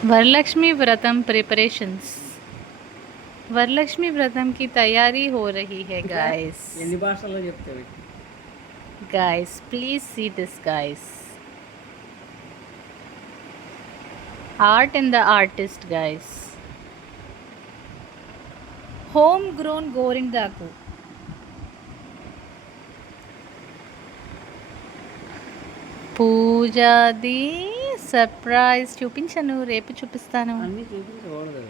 Varalakshmi Vratam preparations. Varalakshmi Vratam की तैयारी हो रही है guys. Guys please see this guys. Art in the artist guys. Home grown गोरिंदाकु పూజది సర్ప్రైజ్ చూపించను, రేపు చూపిస్తాను. అన్ని చూపించకూడదు.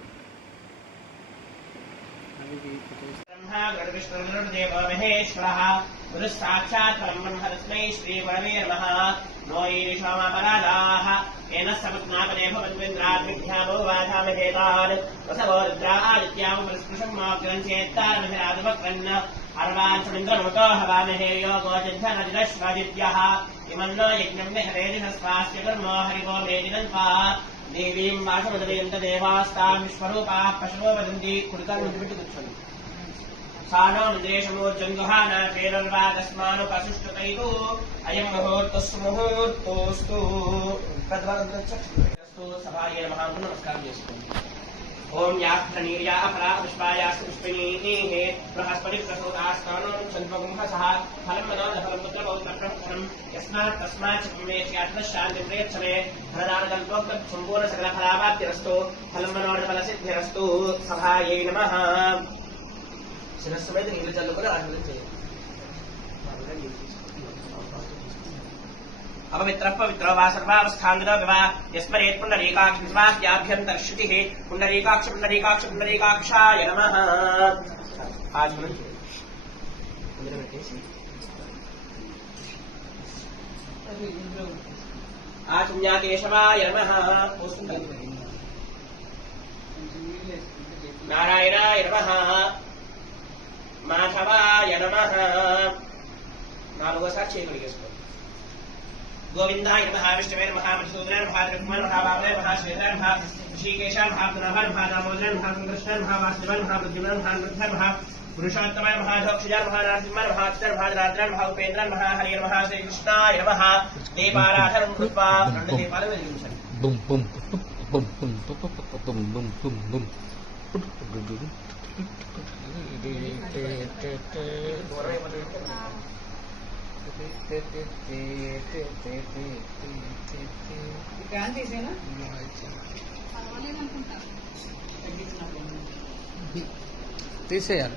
మహేశ్వరः గురు సాక్షాత్ బ్రహ్మణస్మై శ్రీ గురవే నమః. నో ఈరిషోమపరాదాః ఏన సమజ్ఞాపనే భవంత్వేంద్రాద్మిధ్యామో వాధామహేతాన్ వసవో రుద్రాదిత్యాం పరిస్పృశం మాగ్రం చేత్తారమహిరాదువక్రన్న అర్వాచమింద్రముతో హవామహే యోగో జద్ధనదిరశ్వాదిత్యః ఇమన్నో యజ్ఞం విహరేదినస్వాస్య కర్మో హరివో మేదినంత్వా దేవీం వాసమదయంత దేవాస్తాం విశ్వరూపాః పశవో వదంతి. కుడికాలు ముందు పెట్టి కూర్చోండి. సానో నిర్దేశమూర్జంగుహానా పేరర్వాగస్మానుపసుష్టుతైతు అయం ముహూర్తస్సు ముహూర్తోస్తు. సభాయే నమః. నమస్కారం చేసుకోండి. ఓం యాప్రణీర్యా ఫలా పుష్పాయాస్తు పుష్పిణీః బృహస్పతి ప్రసూతాస్తాను సంపగుంహసః ఫలం మనోదఫలం పుత్రపౌత్రప్రహసనం యస్మాత్ తస్మాత్ చిన్మేత్యాత్మశాంతి ప్రేక్షమే ధనదానకల్పోక్త సంపూర్ణ సకల ఫలావాప్తిరస్తు ఫలం మనోదఫల సిద్ధిరస్తు. సభాయే నమః. శిరస్సు మీద నీళ్లు చల్లుకొని ఆచరణ చేయాలి. अपवित्र पवित्रो वा सर्वावस्थांगो विवा यस्मरेत् पुंडरीकाक्षाभ्यन्तरश्रुतिः पुंडरीकाक्ष पुंडरीकाक्ष पुंडरीकाक्षाय नमः. आचम्या केशवाय नमः. नारायणाय नमः. माधवाय नमः. नाలుగోసారి చేయగలిగేసుకోండి. गोविंदाय नमः. विष्णवे नमः. मधुसूदनाय नमः. त्रिपुराय नमः. वामनाय नमः. श्वेताय नमः. ऋषिकेशाय नमः. पुनभाय नमः. दामोदराय नमः. कृष्णाय नमः. वासुदेवाय नमः. बुद्धिमाय नमः. वृद्धाय नमः. पुरुषोत्तमाय नमः. धोक्षजाय नमः. नरसिंहाय नमः. अच्युताय नमः. राद्राय नमः. उपेन्द्राय नमः. हरे नमः. श्रीकृष्णाय नमः. दीपाराधनं कृत्वा రెండు దీపాలు వెలిగించండి. బుం బుం బుం బుం బుం బుం బుం బుం. తీసేయాలి.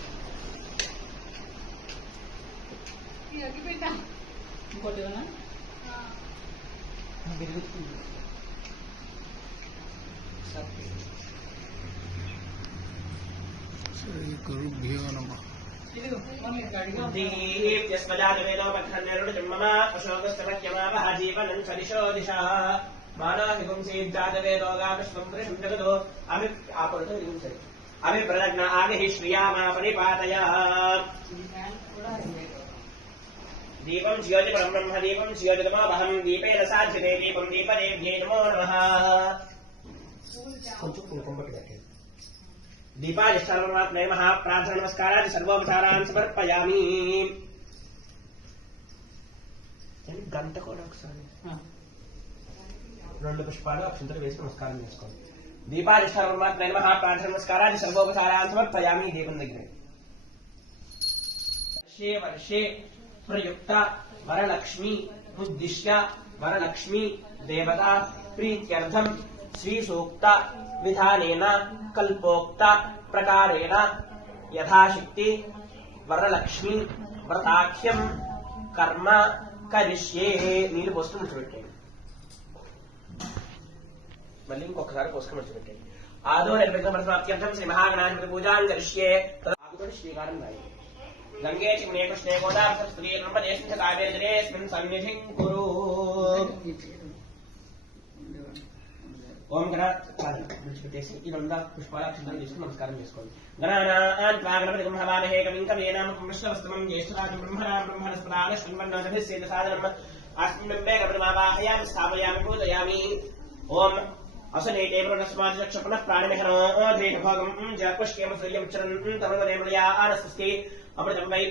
శ్రీ గురుభ్యో నమః. అభిప్రజ్ఞ ఆగి శ్రియామా పరిపాతయ. దీపం జ్యోతి బ్రహ్మ దీపం జ్యోతిమోహం దీపేన సాధ్యతే దీపం దీపదేవ్యై నమో నమః. కొంచెం కుంకుమ పెట్టండి. दीपादिष्टात्मने नमः. प्रार्थना नमस्कारादि सर्वोपचारान् समर्पयामि. గంట కూడా ఒకసారి రెండు పుష్పాలు అక్షంతలు వేసి నమస్కారం చేసుకోండి. దీపాదిష్టాత్మనే నమః. ప్రార్థనా నమస్కారాదि सर्वोपचारान् समर्पयामि. దీపం దగ్గర వర్షే వర్షే ప్రయుక్త వరలక్ష్మి ఉద్దిశ్య వరలక్ష్మి దేవతా ప్రీత్యర్థం శ్రీ సూక్త విధానేన కల్పోక్త ప్రకారేణ యథాశక్తి వరలక్ష్మి వ్రతాఖ్యం కర్మ కరిష్యే. నీళ్ళు పోసుకుని ముడిచిపెట్టండి. మళ్ళీ ఇంకొకసారి పోసుకుని ముడిచిపెట్టండి. ఆదో నిర్విఘ్నప్రాప్త్యర్థం శ్రీ మహాగణాధిపతి పూజాం కరిష్యే. ఆకుతోటి శ్రీకారం రాయి. గంగే చిమ్నే కృష్ణే గోదావరి సరస్వతీ నర్మదేశం చ కావేరీ జలేస్మిన్ సన్నిధిం కురు. ఓం గణపతిసి ఈ రెండు పుష్పాల అక్షంతలు తీసుకుని నమస్కారం చేసుకోండి. గణానాన్ త్వా గణపతిం హవామహే కవిం కవీనాం విశ్వవస్తమం జ్యేష్ఠరాజం బ్రహ్మణస్పదాన శృణ్వన్నోభిస్సేన సాదనం అస్మిన్ బింబే గణపతిమావాహయామి స్థాపయామి పూజయామి. ఓం असनेटे प्रणस्मादिचक्ष पुनः प्राणिमहनो द्वेषभोगं जपुष्केम सूर्यमुच्चरन् तमोदेवलया आनस्ति अमृतं वै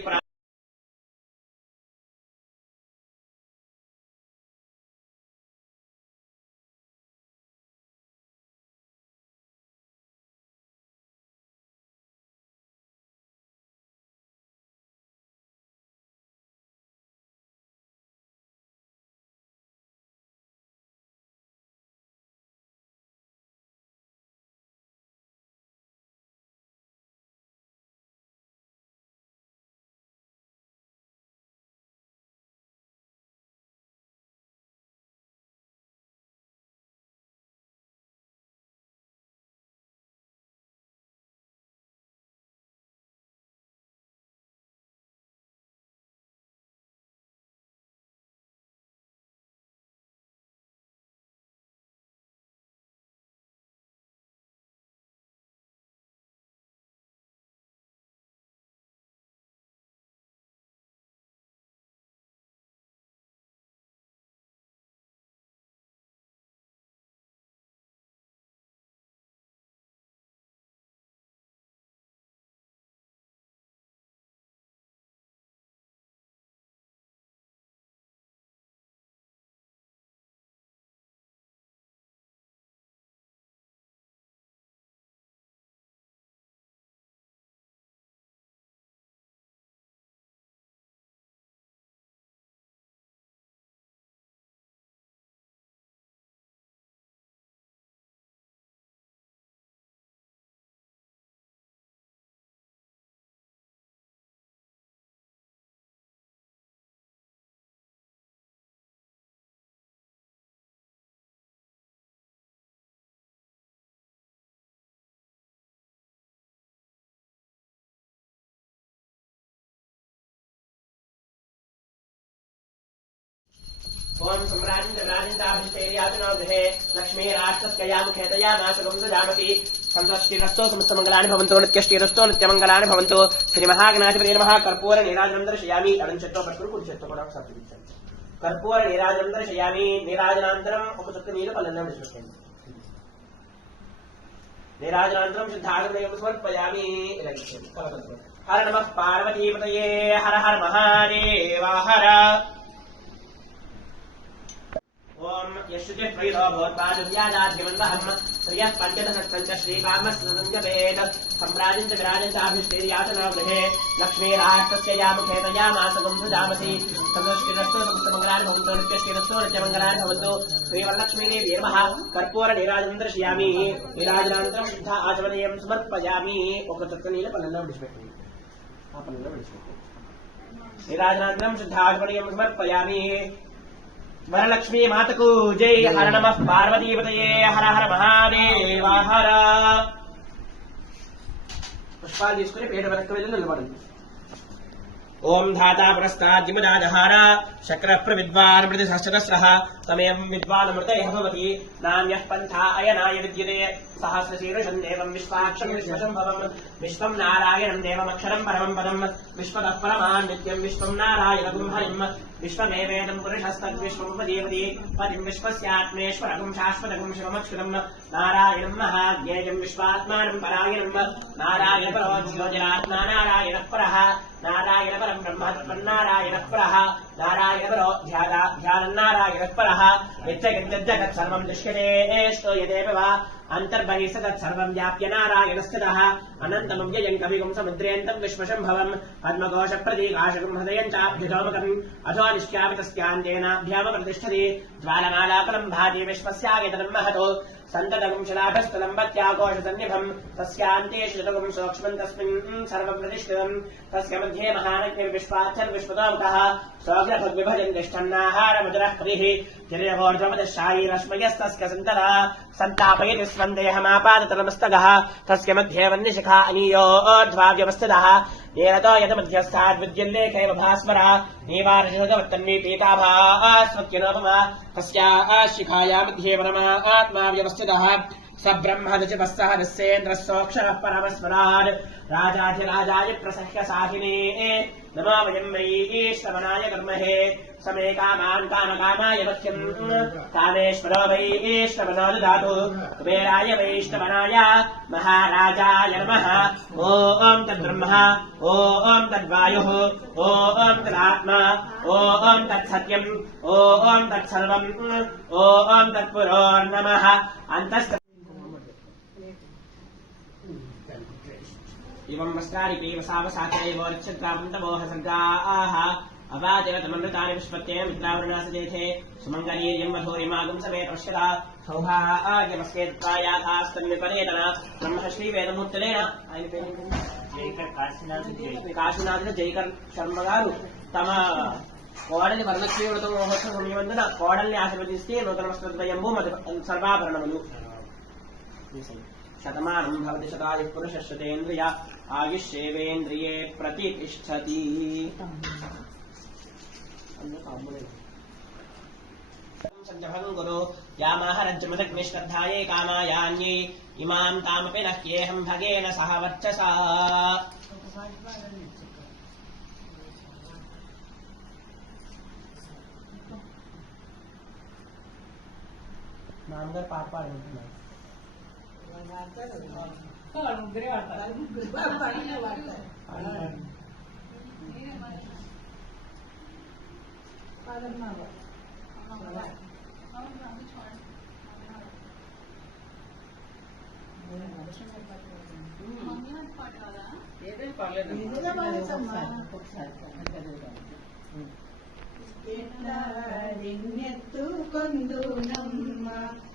ओम सम्राजिन्दाभिष्टेर्यातनो गृहे लक्ष्मीराष्ट्रस्कया मुखेतयामासुगं सजामति संतुष्टिरस्तो समस्तमङ्गलानि भवन्तु नित्यष्टिरस्तो नित्यमङ्गलानि भवन्तु श्रीमहागणाधिपते नमः कर्पूरनीराजनं दर्शयामि अनञ्चत्तो कर्पूरकुलचत्तो కూడా సర్టిఫికేట్ कर्पूरनीराजनं दर्शयामि నీరాజనాంతరం ఒక చుక్క నీరు పల్లెల్లో విడిచిపెట్టండి నీరాజనాంతరం శుద్ధాగమయం సమర్పయామి हर नमः पार्वतीपतये हर हर महादेव हर ओम यशुचित्वैरो भवत्पादुर्यादाधिमन्दहम् श्रियः पञ्चदशस्तञ्च श्रीकामस्तदञ्जपेत सम्राजिञ्च विराजिञ्चाभिष्टेर्यातनो गृहे लक्ष्मीराष्ट्रस्य यामुखेतयामासगं सजामसि संसृष्टिरस्तु समस्तमङ्गलानि भवन्तु नित्यष्टिरस्तु नित्यमङ्गलानि भवन्तु श्रीवरलक्ष्मीदेवी नमः कर्पूरनीराजनं दर्शयामि నీరాజనాంతరం శుద్ధ ఆచమనీయం సమర్పయామి ఒక చుక్క నీళ్ళు పల్లెల్లో విడిచిపెట్టండి ఆ పల్లెల్లో విడిచిపెట్టండి నీరాజనాంతరం శుద్ధ ఆచమనీయం సమర్పయామి వరలక్ష్మీ మాతకు జై హర నమః పార్వతీపతయే హర హర మహాదేవ హర పుష్పాలు తీసుకుని పేట వెనక్కి వెళ్ళి నిలబడండి ओम धाता पुरस्ताद्यमदाजहार शक्र प्रविद्वान् प्रतिसहस्रः तमें विद्वानमृतयः भवति नान्यः पन्था अयनाय विद्यते सहस्रशीर्षं देवं विश्वाक्षं विश्वशम्भवं विश्वं नारायणं देवमक्षरं परमं पदं विश्वतः परमान् नित्यं विश्वं नारायणं हरिं विश्वमेवेदं पुरुषस्तद्विश्वमुपजीवति पतिं विश्वस्यात्मेश्वरकं शाश्वतकं शिवमच्युतं नारायणं महाज्ञेयं विश्वात्मानं परायणं नारायणपरो ज्योतिरात्मा नारायणः परः नारायण परं ब्रह्म तन्नारायणः परः नारायण परो ध्यानन्नारायणः परः नित्यगत्यजगत् सर्वं दृश्यते स्तूयते वा अंतर्बहिः तत्सर्वं व्याप्य नारायणस्थितः अनन्तमव्ययं कविगुं समुद्रेऽन्तं विश्वशम्भवं पद्मकोशप्रतीकाशकं हृदयं चाभ्युजोमुखम् अथो निष्क्यापितस्यान्तेनाभ्यामप्रतिष्ठति ज्वालमालाफलं भाति विश्वस्यायतनं महतो सन्ततं शिलाभस्तलं वत्याकोशसन्निभं तस्यान्ते श्रुतगुं सूक्ष्मं तस्मिन् सर्वं प्रतिष्ठितं तस्य मध्ये महानग्निर्विश्वाक्षरविश्वतोमुखः स्वग्रभग्विभजन् तिष्ठन्नाहारमधुरः कविः तिर्यघोर्ध्वमदशायीरश्मयस्तस्य सन्ततः सन्तापयति स्वन्देहमापादतलमस्तगः तस्य मध्ये वह्निशिखा अनीयोर्ध्वाव्यवस्थितः नेरतो यतमध्यस्थाद्विद्युल्लेखैव भास्वरः नीवारशोधवत्तन्वी पीताभास्वत्यनोपमा तस्याः शिखाया मध्ये परमात्मा व्यवस्थितः स ब्रह्मदचिपः सह निस्सेन्द्रस्सोऽक्षरः परमस्मरान् राजाधिराजाय प्रसह्य साहिने नमो वयं वैश्रवणाय कर्महे समे कामान् कामकामाय मह्यम् कामेश्वरो वैश्रवणो ददातु कुबेराय वैश्रवणाय महाराजाय नमः ॐ तद्ब्रह्म ॐ तद्वायुः ॐ तदात्मा ॐ तत्सत्यम् ॐ तत्सर्वम् ॐ तत्पुरोर्नमः अन्तः एवं वस्त्राणि पीवसावसाचैवोर्च्छत्रावन्तमोह सर्गाः अवाचरतममृतानि विष्पत्तेन मित्रावरुणासदेथे सुमङ्गलीर्यं मधुरिमागुं समेत पश्यता सौभाग्यमस्केत्वायाथास्तन्विपरेतन ब्रह्म श्रीवेदमूर्तलेन ఆయన పేరు కాశీనాథ జైకర్ శర్మ గారు తమ కోడలి వరలక్ష్మీ వ్రత మహోత్సవ సమయమందున కోడల్ని ఆశీర్వదిస్తే నూతన వస్త్రద్వయంబు సర్వాభరణములు शतमानं भवति शतायुः पुरुषः शतेन्द्रिय आयुष्येवेन्द्रिये प्रतिष्ठति सञ्जभं गुरु यामाहरज्जमदग्निश्रद्धायै कामायान्यै इमां तामपि नः ह्येऽहं भगेन सह वर्चसा नामगर पाठ पाडुंటున్నారు मुग्गरे वाडताరు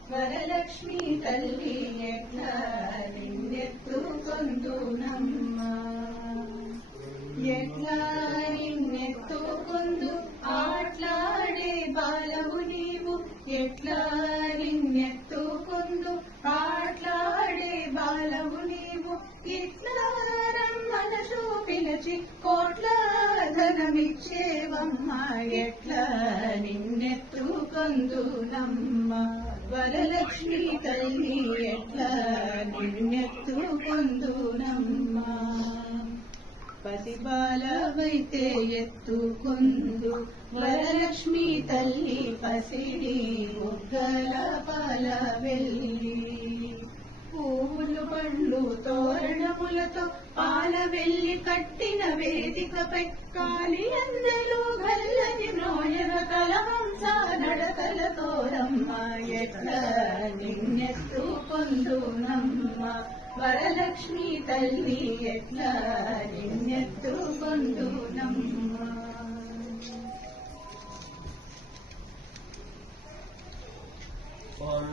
వరలక్ష్మి తల్లి ఎట్లా నిన్నెత్తుకొందునమ్మ ఎట్లా నిన్నెత్తుకొందు ఆట్లాడే బాలవు నీవు ఎట్లా నిన్నెత్తుకొందు ఆట్లాడే బాలవు నీవు ఇట్లా రమ్మనసు పిలిచి కోట్ల ధనమిచ్చేవమ్మ ఎట్లా నిన్నెత్తు పొందునమ్మ వరలక్ష్మి తల్లి ఎట్లా నిన్నెత్తు పొందునమ్మ పసిబాలవైతే ఎత్తుకొందు వరలక్ష్మి తల్లి పసిడి ముగ్గల పాల వెళ్ళి పువ్వులు పండ్లు తోరణములతో పాల వెళ్ళి కట్టిన వేదికపై కాలి అందరూ గల్లని మ్రోయన కలహంస నడకలతో రమ్మ ఎట్లా నిన్నెత్తు పొందునమ్మ వరలక్ష్మి తల్లి ఎట్లా నిన్నెత్తు పొందునమ్మ ఓం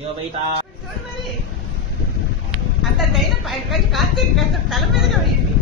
యో వైతా అంత ధైర్యం కార్తీక్ తల మీదగా వేయండి